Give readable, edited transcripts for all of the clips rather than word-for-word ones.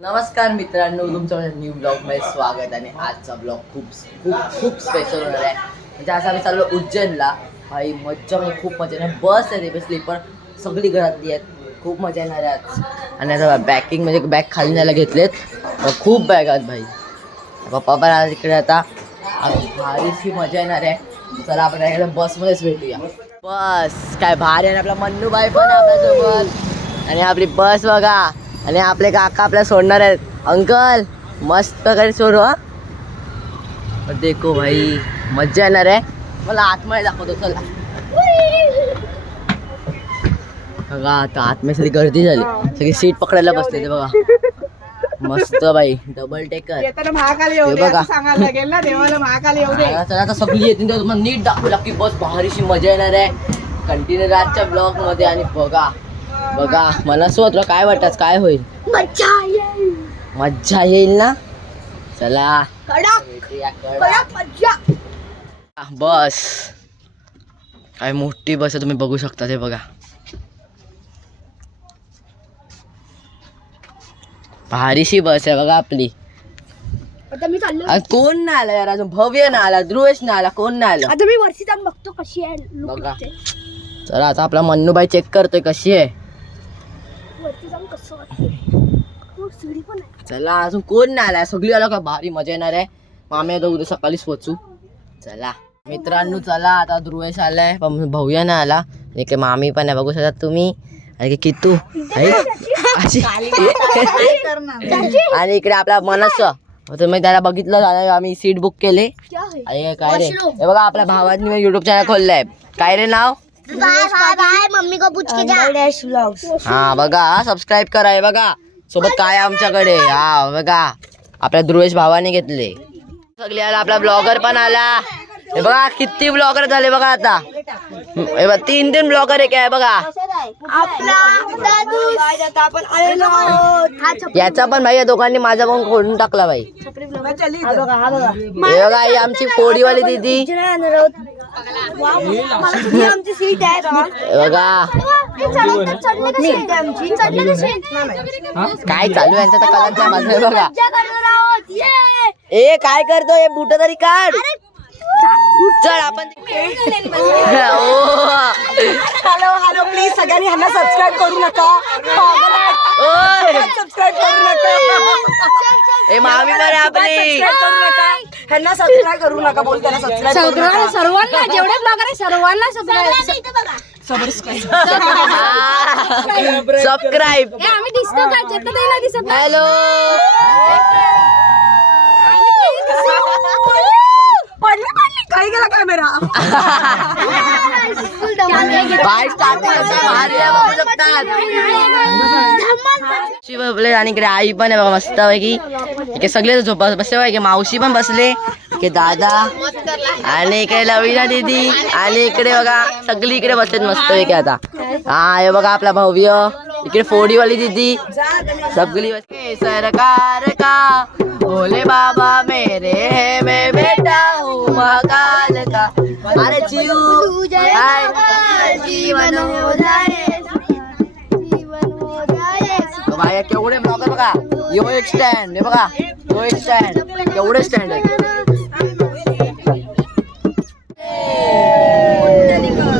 नमस्कार मित्रांनो, तुमचं न्यू ब्लॉग मध्ये स्वागत. आणि आजचा ब्लॉग खूप खूप खूप स्पेशल होणार आहे. म्हणजे आज आम्ही चाललो उज्जैनला. भाई मज्जा, म्हणजे खूप मजा येणार. बस आहे ते स्लीपर, सगळी घरातली आहेत. खूप मजा येणार आहे आज. आणि आता बॅकिंग म्हणजे बॅग खाली न्यायला घेतलेत. खूप बॅग आहेत भाई. पप्पा पण आज इकडे. आता भारीशी मजा येणार आहे. चला आपण एकदा बसमध्येच भेटूया. बस काय भारी आहे. आपला मन्नूबाई पण आपल्यासोबत. आणि आपली बस बघा. आणि आपले काका आपल्याला सोडणार आहेत. अंकल मस्त प्रकारे सोडू. देखो भाई मज्जा येणार आहे. मला आतमध्ये दाखवतो चला. बघा आता आतमध्ये सगळी गर्दी झाली. सगळी सीट पकडायला बसले ते बघा. मस्त बाई डबल टेकर बघा. चला आता सगळी येतील तर तुम्हाला नीट दाखवू लागली. बस भारीशी मजा येणार आहे. कंटिन्यू रातच्या ब्लॉग मध्ये. आणि बघा बघा मला तुला काय वाटत काय होईल. मज्जा येईल ना. चला बस काय मोठी बस आहे. तुम्ही बघू शकता ते बघा. भारीशी बस आहे बघा आपली. आता मी चाललो. कोण नाही आला यार अजून. भव्य ना आला, ध्रुवेश ना आला, कोण नाही आला. आता मी वरती जाऊन बघतो कशी आहे बघा. चला आता आपला मन्नूबाई चेक करतोय कशी आहे. वरती जाऊन कसं वाटतंय. सीडी पण आहे. चला अजून कोण नाही आला. सगळी आला का भारी मजा येणार आहे. मामी आता उद्या सकाळीच पोचू. चला मित्रांनो चला आता ध्रुवेश आलाय पण भव्या नाही आला. इकडे मामी पण आहे बघू शकता तुम्ही. आणि कितू आणि इकडे आपला मनस. तुम्ही त्याला बघितलं झालं. आम्ही सीट बुक केले. आणि काय रे हे बघा आपल्या भावानी युट्यूब चॅनल खोललाय. काय रे नाव. मम्मी को पूछ के जा. हा बघा सबस्क्राईब करा. हे बघा सोबत काय आमच्याकडे. हा बघा आपल्या ध्रुवेश भावाने घेतले सगळे. आला आपला ब्लॉगर पण आला. हे बघा किती ब्लॉगर झाले बघा आता. हे बघा 3 ब्लॉगर आहे काय बघा. याचा पण भाई या दोघांनी माझा पण खोडून टाकला भाई. हे बघा ही आमची फोडीवाली दीदी. आमची सीट आहे बघा काय चालू यांचं तर कळत नाही माझं. बघा ए काय करतो. हे बुट तरी काढ. चल आपण हॅलो हॅलो प्लीज सगळ्यांनी ह्यांना सबस्क्राईब करू नका. सबस्क्राईब करू नका. ए मामी पण आपली ह्यांना सबस्क्राईब करू नका. बोल त्याला सबस्क्राईब सर्वांना जेवढे ब्लॉगर आहे सर्वांना सबस्क्राईब. आम्ही दिसतो का जत नाही दिसत. हॅलो पडले काही गेला कॅमेरा. आणि इकडे आई पण आहे बघा मस्त पैकी. इकडे सगळे झोपा बसले. इकडे मावशी पण बसले. इकडे दादा आणि इकडे लवीना दीदी. आणि इकडे बघा सगळी इकडे बसलेत मस्त पैकी. आता हा हे बघा आपला भव्य. इकडे फोडीवाली दीदी सगळी बसले. सरकार का भोले बाबा मेरे है मैं बेटा हूँ महाकाल का. अरे जीव जीवन हो जाए भाई केवढे ब्लॉगर बघा. यो एक स्टँड हे बघा. यो एक स्टँड केवढे स्टँड आहे.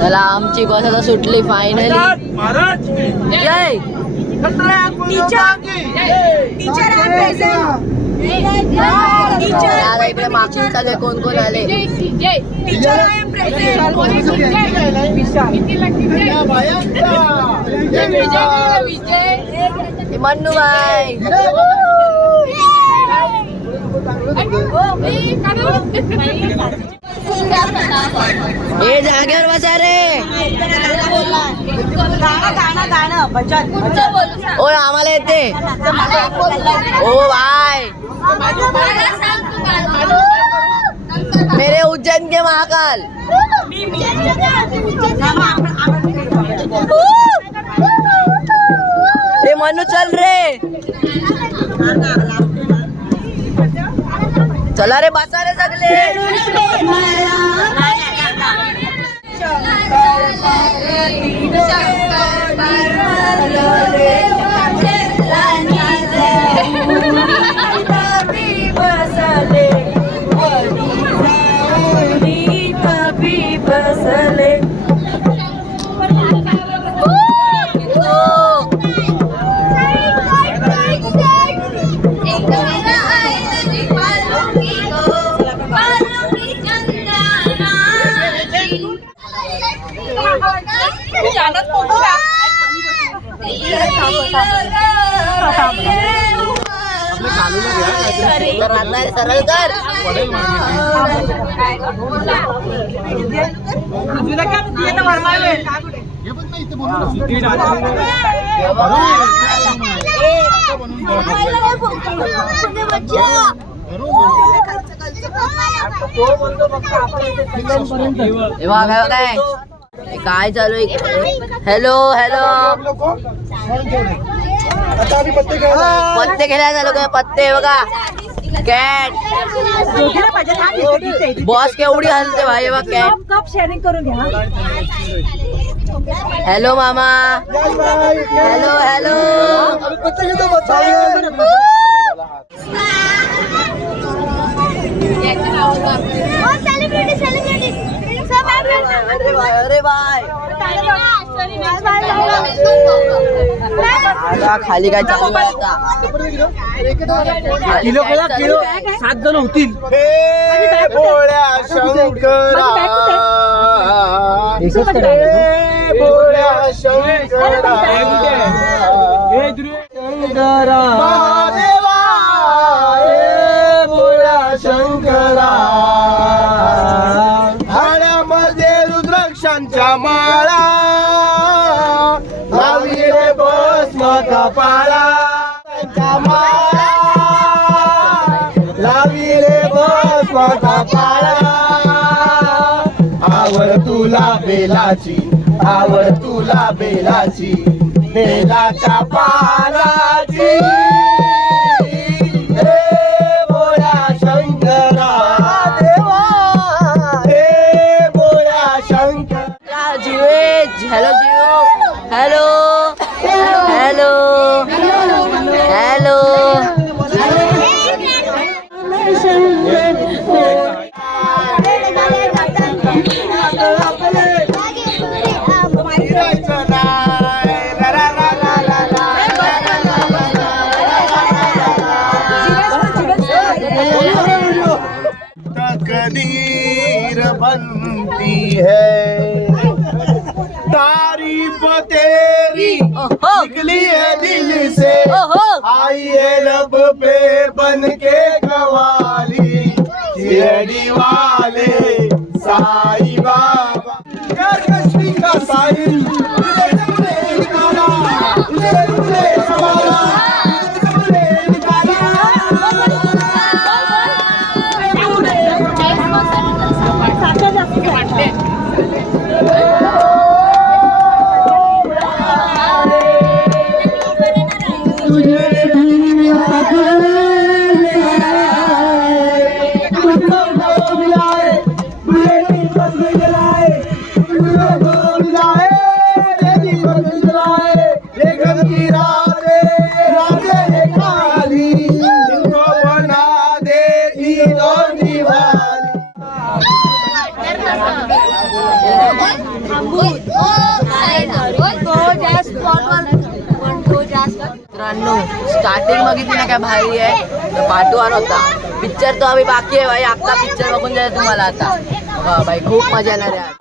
चला आमची बस आता सुटली फायनली. जय आता इकडे मागून चालू कोण कोण आले. मन्नूबाई हे जागेवर बसा रे. ओ आम्हाला येते. ओ भाई मेरे उज्जैन के महाकाल. ए मनु चल रे. चला रे बसा रे सगळे. सरळ कर. काय काय चालू आहे? हॅलो हॅलो पत्ते खेळायला चालू काय? पत्ते बघा कॅट बॉस केवढी हलते भाई बघ कॅट. कप शेअरिंग करून घ्या. हॅलो मामा. हॅलो हॅलो अरे बाय खाली काय चालू आहे आता? किलो 7 जण होतील. भोळ्या शंकरा भोळ्या शंकरा महादेवा भोळ्या शंकरा हाड्यामध्ये रुद्राक्षांच्या माळा लावी रे भस्म कपाळा माळा लावी रे भस्म कपाळा आवड तुला बेलाची आवड तुला बेलाची बेलाच्या पानाची हे भोळ्या शंकरा देवा हे भोळ्या शंकरा. हॅलो जीव हॅलो हॅलो हॅलो तकदीर बनती है तारीफ तेरी निकली है दिल से आई है लब पे बन के कवाली शिरडी वाले साई बाबा यार कश्मीर का साहिल मित्रांनो स्टार्टिंग बघितली ना काय भारी आहे. तर पार्ट 1 होता. पिक्चर तो अभी बाकी आहे भाई. आपला पिक्चर बघून जाईल तुम्हाला आता. वा भाई खूप मजा येणार आहे.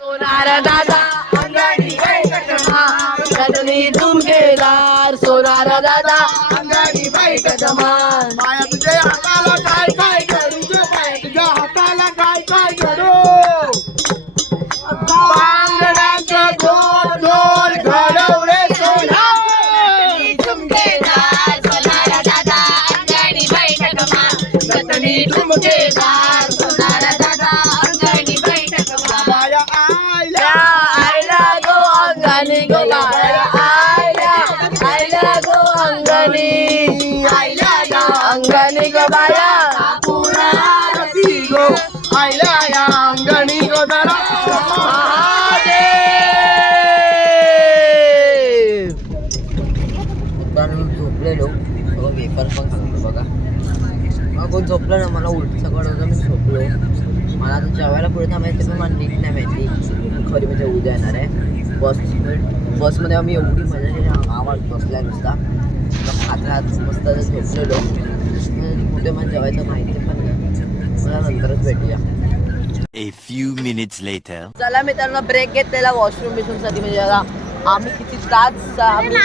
सोनार दादा अंगाडी तुम केदार सोनार दादा अंगाडी बैठक मान माया तुझ्या हाताला काय काय करू ग माया तुझ्या हाताला काय काय करू बांगड्याचं गोड गोड घडवले सोना तुमकेदार सोनार दादा अंगणी बैठक मान गतनी तुमकेदार सोनार दादा अंगणी बैठक मान माया आईला आयला गो अंगणी गो आयला गो अंगणी अंगणी गो बाया पुरा रती गो आईला या अंगणी गो दरा महादेव जाऊन झोपलो ना, मला उलट सगळं होतं, मी झोपलो. मला आता जेवायला पुढे थांबायचं पण मला नीट नाही माहिती खरी म्हणजे उद्या येणार आहे. बसमध्ये आम्ही एवढी मजा केली, आवाज बसला नुसता खात मस्त झोपलेलो. कुठे मला जेवायचं माहिती पण नाही, मला नंतरच भेटूया. A few minutes later. चला मित्रांनो, ब्रेक घेतलेला वॉशरूम बिशरूमसाठी. म्हणजे आता आम्ही किती तास आम्ही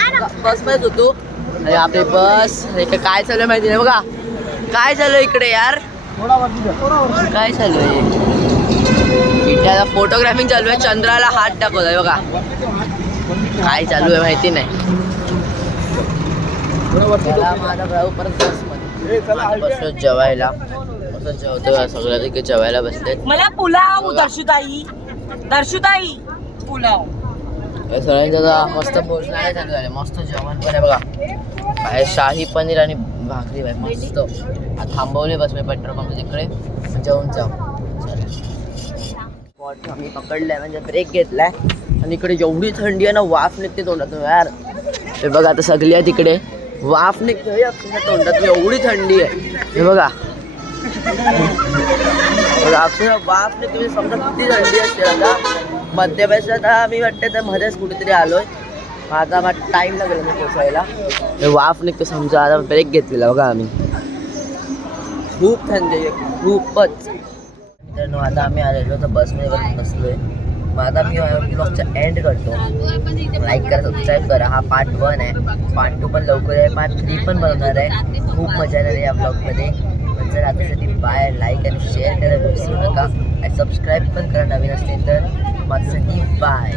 बसमध्येच होतो. आणि आपली बस काय चालू आहे माहिती नाही. बघा काय चालू आहे इकडे यार, काय चालू आहे इथे. आता फोटोग्राफिंग चालू आहे, चंद्राला हात टाकवत आहे. बघा काय चालू आहे माहिती नाही. चला, माझा भाऊ परत बसमध्ये बसलो जेवायला. मस्त जेवतो, सगळ्या तिकडे जेवायला बसले. मला पुलाव दर्शुताई पुलाव. या सगळ्यांचं आता मस्त भोजनालय चालू झाले, मस्त जेवण पण आहे. बघा काय शाही पनीर आणि भाकरी आहे मस्त. थांबवले बस मी पेट्रोल पंप तिकडे, जेवून जाऊ. स्पॉट आम्ही पकडलाय, म्हणजे ब्रेक घेतलाय. आणि इकडे एवढी थंडी आहे ना, वाफ निघते तोंडातून यार. हे बघा आता सगळी आहे तिकडे, वाफ निघते अक्षरशः तोंडातून, एवढी थंडी आहे. हे बघा अक्षरशः वाफ निघते, म्हणजे समजा किती थंडी असते. आता मध्यप्रदेशात आता मी वाटतं तर मध्येच कुठेतरी आलोय. आता मला टाईम लागेल मी पोचायला. वाफ निघते समजा. आता ब्रेक घेतलेला बघा आम्ही, खूप थंडी आहे खूपच. मित्रांनो आता आम्ही आलेलो तर बसमध्ये बसलोय. मग आता मी ब्लॉगचा एंड करतो. लाईक करा, सबस्क्राईब करा. हा पार्ट 1 आहे, पार्ट 2 पण लवकर आहे, पार्ट 3 पण बनवणार आहे. खूप मजा येणार आहे या ब्लॉगमध्ये. जर आतासाठी बाय, लाईक आणि शेअर करायला विसरू नका. आणि सबस्क्राईब पण करा नवीन असतील तर. माझ्यासाठी बाय.